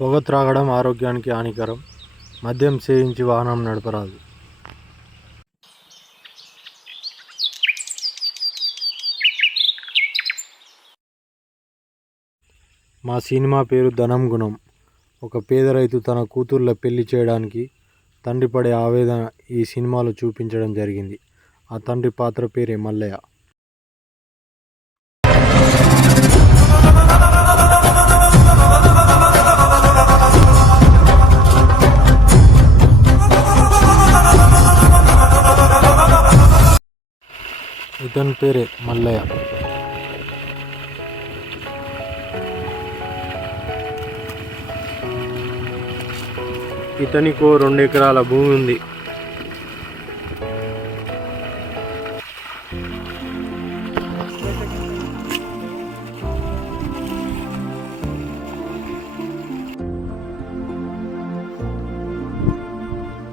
పొగ త్రాగడం ఆరోగ్యానికి హానికరం. మద్యం సేవించి వాహనం నడపరాదు. మా సినిమా పేరు ధనం గుణం. ఒక పేద రైతు తన కూతుర్ల పెళ్లి చేయడానికి తండ్రి పడే ఆవేదన ఈ సినిమాలో చూపించడం జరిగింది. ఆ తండ్రి పాత్ర పేరే మల్లయ్య. ఇతని పేరే మల్లయ్య. ఇతనికో 2 ఎకరాల భూమి ఉంది.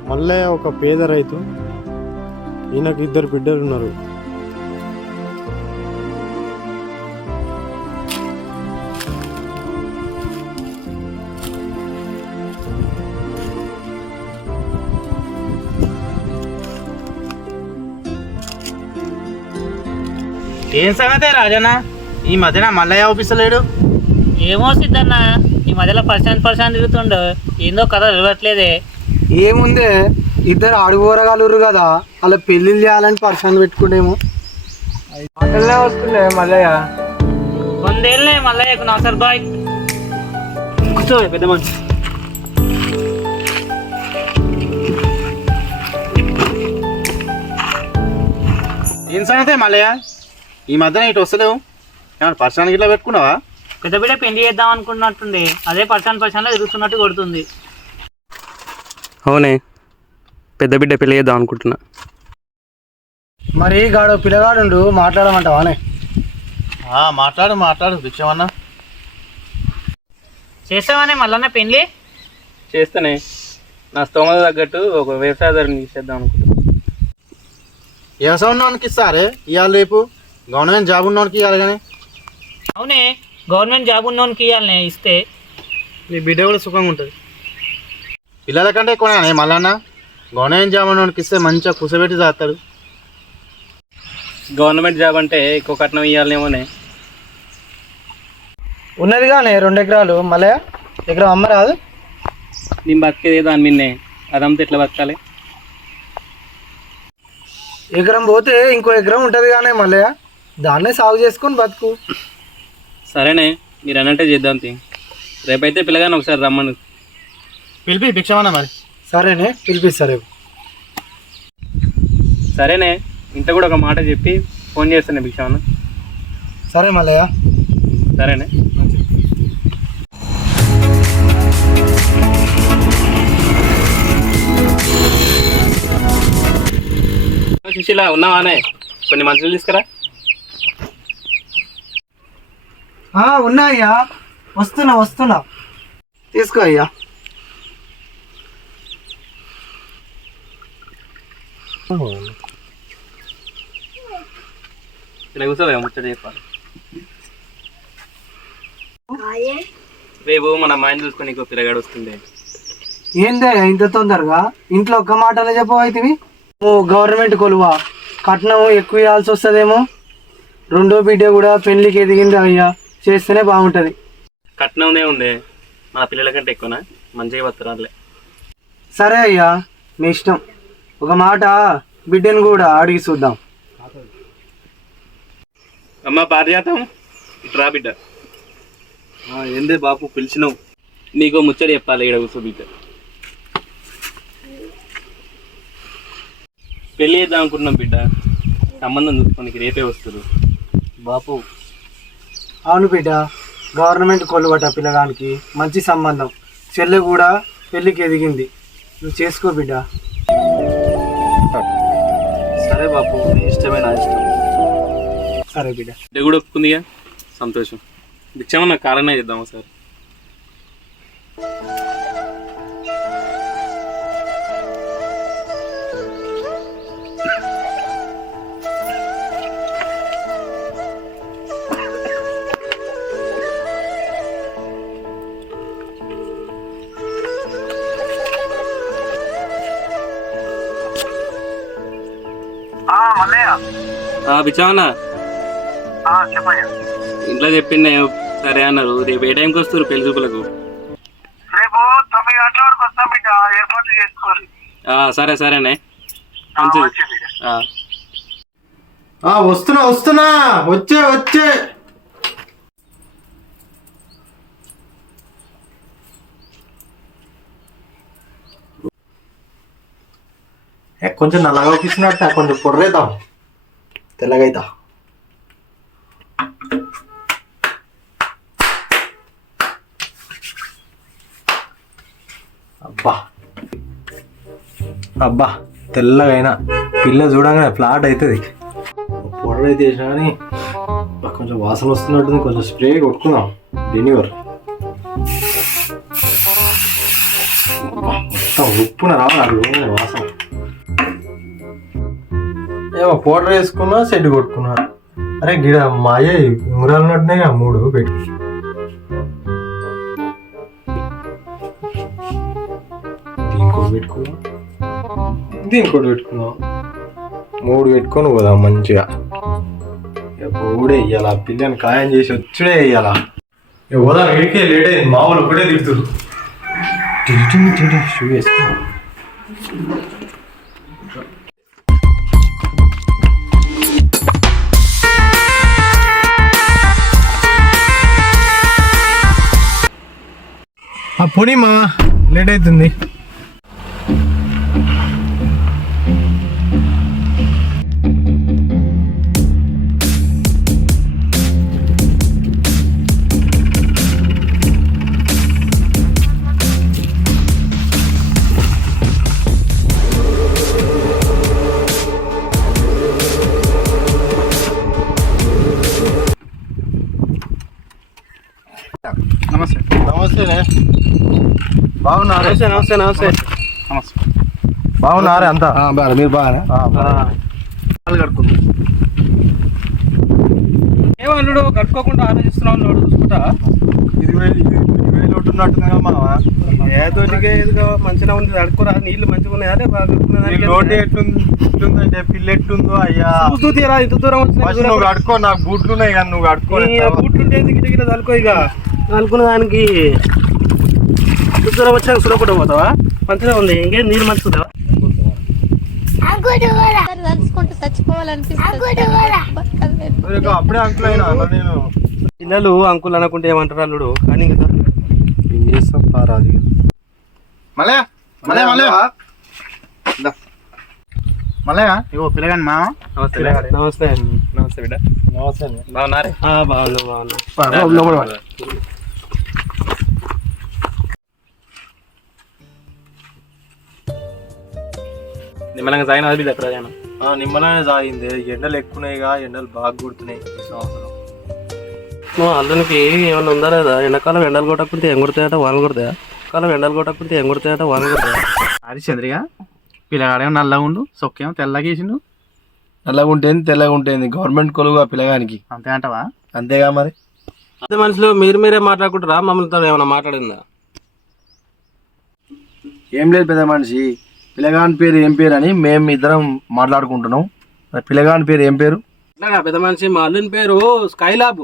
మల్లయ్య ఒక పేద రైతు. ఈయనకు 2 బిడ్డలు ఉన్నారు. ఏం సంగతే రాజన్న, ఈ మధ్యన మల్లయ్య ఆఫీసులేడు? ఏమో సిద్ధన్న, ఈ మధ్యలో పర్సెంట్ తిరుగుతుండు. ఏందో కథ వివట్లేదే. ఏముందే, 2 అడుగురగాలురు కదా, అలా పెళ్ళిళ్ళు చేయాలని పర్సన్ పెట్టుకుంటేమో అక్కడనే వస్తుండే మల్లయ్య. కొందేళ్ళే మల్లయ్యకు నమస్కార్ బాయ్. కూర్చో పెద్ద మనిషి. ఏం సంగతే మల్లయ్య, ఈ మధ్యన ఇటు వస్తలేవు? ఏమన్నా పర్సన్ గిట్లా పెట్టుకున్నావా? పెద్ద బిడ్డ పెళ్లి చేద్దాం అనుకున్నట్టుండే, అదే పర్సన్లో తిరుగుతున్నట్టు కొడుతుంది. అవునే, పెద్ద బిడ్డ పెళ్లి చేద్దాం అనుకుంటున్నా. మరి గాడు పిల్లగాడు మాట్లాడమంటావానే? మాట్లాడు భిక్షమన్నా. చేస్తామనే మల్లన్న పెళ్లి? చేస్తేనే నా స్తోమత తగ్గట్టు ఒక వ్యవసాయదారుని చేద్దాం అనుకుంటున్నా. వ్యవసాయం ఉన్నవానికి ఇస్తారే ఇవాళ రేపు? గవర్నమెంట్ జాబ్ ఉన్నవానికి ఇవ్వాలి కానీ. అవునే, గవర్నమెంట్ జాబ్ ఉన్నోనికి ఇవ్వాలనే, ఇస్తే నీ బిడ్డ కూడా సుఖంగా ఉంటుంది. పిల్లల కంటే ఎక్కువనే మళ్ళా గవర్నమెంట్ జాబ్ ఉన్నవానికి ఇస్తే మంచిగా కూసబెట్టి చేస్తాడు. గవర్నమెంట్ జాబ్ అంటే ఎక్కువ కట్నం ఇవ్వాలనేమోనే. ఉన్నది కానీ 2 ఎకరాలు మల్లయ్య, ఎకరం అమ్మ రాదు. నేను బతికేదే దాని మిన్నే, అదంతా ఎట్లా బతకాలి? ఎకరం పోతే ఇంకో ఎకరం ఉంటుంది కానీ మల్లయ్య, దాన్నే సాగు చేసుకొని బతుకు. సరేనే, మీరు అన్నట్టే చేద్దాం. రేపైతే పిల్లగాని ఒకసారి రమ్మను. పిలిపి భిక్షమన్నా మరి. సరేనే, పిలిపిస్తారు. సరేనే, ఇంత కూడా ఒక మాట చెప్పి ఫోన్ చేస్తాను భిక్షమన్న. సరే మల్లయ్య. సరేనే. సుశీల ఉన్నావానే? కొన్ని మందులు తీసుకురా. ఉన్నాయ్యా, వస్తున్నా. తీసుకో అయ్యా. ఇలా కూర్చోవా, ముచ్చట చెప్పాలి. రేపు మన అమ్మాయిని చూసుకొని ఇంకో పిల్లగాడు వస్తుంది. ఏందే ఇంత తొందరగా? ఇంట్లో ఒక్క మాటలో చెప్పవైతివి. గవర్నమెంట్ కొలువా, కట్నం ఎక్కువ ఇవ్వాల్సి వస్తుందేమో. 2వ బిడ్డ కూడా పెళ్లికి ఎదిగింది అయ్యా, చేస్తేనే బాగుంటుంది. కట్నంనే ఉందే, మన పిల్లల కంటే ఎక్కువనా? మంచిగా బతరాలే. సరే అయ్యా, మీ ఇష్టం. ఒక మాట బిడ్డను కూడా అడిగి చూద్దాం. అమ్మ పారిజాతం, ఇట్రా బిడ్డ. ఏందే బాపు పిలిచినావు? నీకో ముచ్చట చెప్పాలి. ఇక్కడ కూర్చో బిడ్డ. పెళ్ళి చేద్దాం అనుకుంటున్నాం బిడ్డ, సంబంధం చూసుకోనికి రేపే వస్తారు. బాపు అవును బిడ్డ, గవర్నమెంట్ కొలువట పిల్లగానికి, మంచి సంబంధం. చెల్లె కూడా పెళ్ళికి ఎదిగింది, నువ్వు చేసుకో బిడ్డ. సరే బాపు, నీ ఇష్టమే, నా ఇష్టం. సరే బిడ్డ. బిడ్డ కూడా ఒప్పుకుందిగా, సంతోషం. భిక్షమన్న కారణమే చేద్దామా సార్? పిచ్చామన్నా ఇంట్లో చెప్పిండే సరే అన్నారు. రేపు ఏ టైంకి వస్తారు పెళ్లి చూపులకు? రేపు 9 గంటల వరకు వస్తాం బిడ్డ, ఏర్పాట్లు చేసుకోవాలి. సరే సరేనే మంచిది. వస్తున్నా వచ్చే కొంచెం నల్లగా ఒప్పిస్తున్నట్ట, కొంచెం పొర్రేద్దాం తెల్లగైతా. అబ్బా తెల్లగైనా పిల్ల చూడగానే ఫ్లాట్ అవుతుంది. పౌడర్ అయితే వేసినా కానీ కొంచెం వాసన వస్తున్నట్టుంది. కొంచెం స్ప్రే కొట్టుకుందాం డెనివర్. మొత్తం ఉప్పున రావాలి వాసన. ఏమో పౌడర్ వేసుకున్నా సెట్ కొట్టుకున్నా. అరే గిడ మా అయ్య ఉంగరాలు ఉన్నట్టున్నాయి 3 పెట్టి. దీనికోటి పెట్టుకుందాం 3 పెట్టుకొని పోదాం మంచిగా. ఊడే ఇయ్యాల పిల్లని ఖాయం చేసి వచ్చుడే ఇయ్యాల. పోదా ఇడికే లేట్ అయింది. మామూలు ఒకటే తిడుతురు. షూ వేసుకో. పోనీ మా లేట్ అవుతుంది. నమస్తేనే. బాగున్నారే? నమస్తే. బాగున్నారే అంతా? మీరు బాగా కడుకుంది. ఏమన్నాడు కట్టుకోకుండా ఆలోచిస్తున్నావు చూసుకుంటా. 20,000 ఉన్నట్టుంది మావా. ఏదోటికే ఏదో మంచిగా ఉంది కడుకోరా. నీళ్ళు మంచిగా ఉన్నాయా? లోటు ఎట్లుందంటే పిల్ల ఎట్లుందో అయ్యా. తీరా ఇంత దూరం వచ్చిన నువ్వు కడుకో. నాకు బూట్లు ఉన్నాయి కానీ నువ్వు కడుకో. బూట్లు ఉంటే గిట తలుకో. ఇక అనుకున్న దానికి దూరం వచ్చాక సులభ పోతావా? మంచిగా ఉంది. ఇంకేం నీళ్ళు మంచుకుంటావా? అప్పుడే అంకుల్ అయినా నేను. పిల్లలు అంకుల్ అనుకుంటే ఏమంటారు అల్లుడు. కానీ ఏం చేస్తాం పారాది. మళ్ళా ఇగో పిల్లగాని మా. నమస్తే బిడ్డ. నమస్తే. బాగున్నారే? బాగున్నా. నిమ్మలంగా సాగిన బిడ్డ ప్రయాణం. నిమ్మలనే సాగింది. ఎండలు ఎక్కువన్నాయిగా, ఎండలు బాగా కొడుతున్నాయి ఈ సంవత్సరం. అల్లునికి ఏమన్నా ఉందా లేదా? ఎండాకాలం ఎండలు కొట్టకపోతే ఏం కొడతాయట, వానలు కొడతాయా? కాలం ఎండలు కొట్టకపోతే ఏం కొడతాయట, వానలు కొడతాయా? హరిచంద్రిగా పిల్లగాడేమో నల్లగా ఉండు, సొక్కేమో తెల్లగా వేసిండు. నల్లగా ఉంటుంది తెల్లగా ఉంటుంది. గవర్నమెంట్ కొలువుగా పిల్లగానికి అంతే అంటవా? అంతేగా మరి. అదే మనుషులు మీరే మాట్లాడుకుంటారా? మమ్మల్ని ఏమైనా మాట్లాడిందా? ఏం లేదు పెద్ద మనిషి. పిల్లగాని పేరు ఏం పేరు అని మేము ఇద్దరం మాట్లాడుకుంటున్నాం. పిల్లగాని పేరు ఏం పేరు? పెద్ద మనిషి మా అల్లుని పేరు స్కైలాబ్.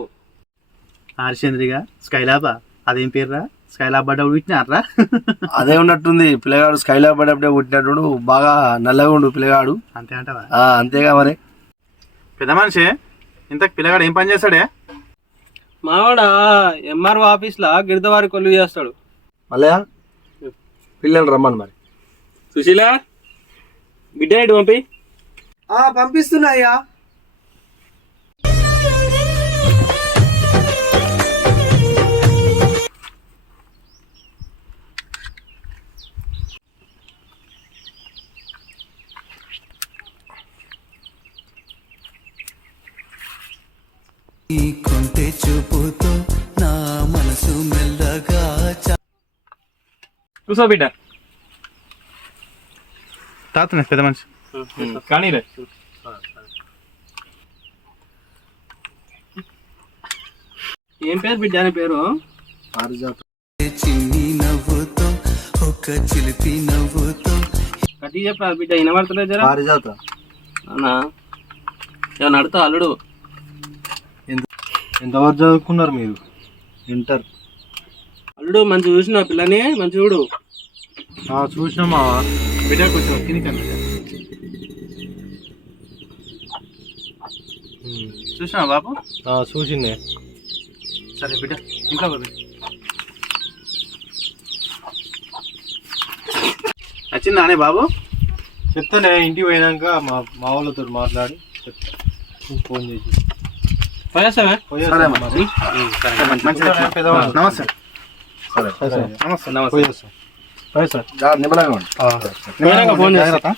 హరిచంద్రిగా స్కైలాబా? అదేం పేరురా? స్కైలాబ్ పడ్డప్పుడు పుట్టినారా? అదే ఉన్నట్టుంది. పిల్లగాడు స్కైలాబ్ పడ్డప్పుడే పుట్టినట్టు బాగా నల్లగా ఉండు పిల్లగాడు. అంతే అంటవా? అంతేగా మరి. పెద్ద మనిషి ఇంతకు పిల్లగాడు ఏం పని చేస్తాడే? మావాడ ఎంఆర్ఓ ఆఫీస్లో గిరిదవారి కొలువు చేస్తాడు. మళ్ళా పిల్లలు రమ్మని మరి. సుశీల బిడ్డ ఇటు పంపి. పంపిస్తున్నాయ్యా. కొంటే చూపుతో నా మనసు మెల్లగా చూసా బిడ్డ. తాతనే పెద్ద మనిషి కానీ ఏం పేరు బిడ్డ అని పేరు? చిన్ని నవ్వుతో ఒక చిలిపి నవ్వుతో కట్టి చెప్పరా బిడ్డ, వినబడతలే జరా. పారిజాత. అవునా? ఏమన్నా అడుగుతా అల్లుడు. ఎంతవరకు చదువుకున్నారు మీరు? ఇంటర్. అల్లుడు మంచి చూసిన పిల్లని మంచి చూడు. చూసినామా బిడ్డ కొంచెం తినికండి. చూసినా బాబు? చూసిందే. సరే బిడ్డ ఇంట్లో పోయి వచ్చిందానే బాబు? చెప్తానే, ఇంటికి పోయినాక మా వాళ్ళతో మాట్లాడి చెప్తా, ఫోన్ చేసి. పోయేస్తామే. నమస్తే. నమస్తే. పోయేస్తాం. ఫోన్ చేస్తా.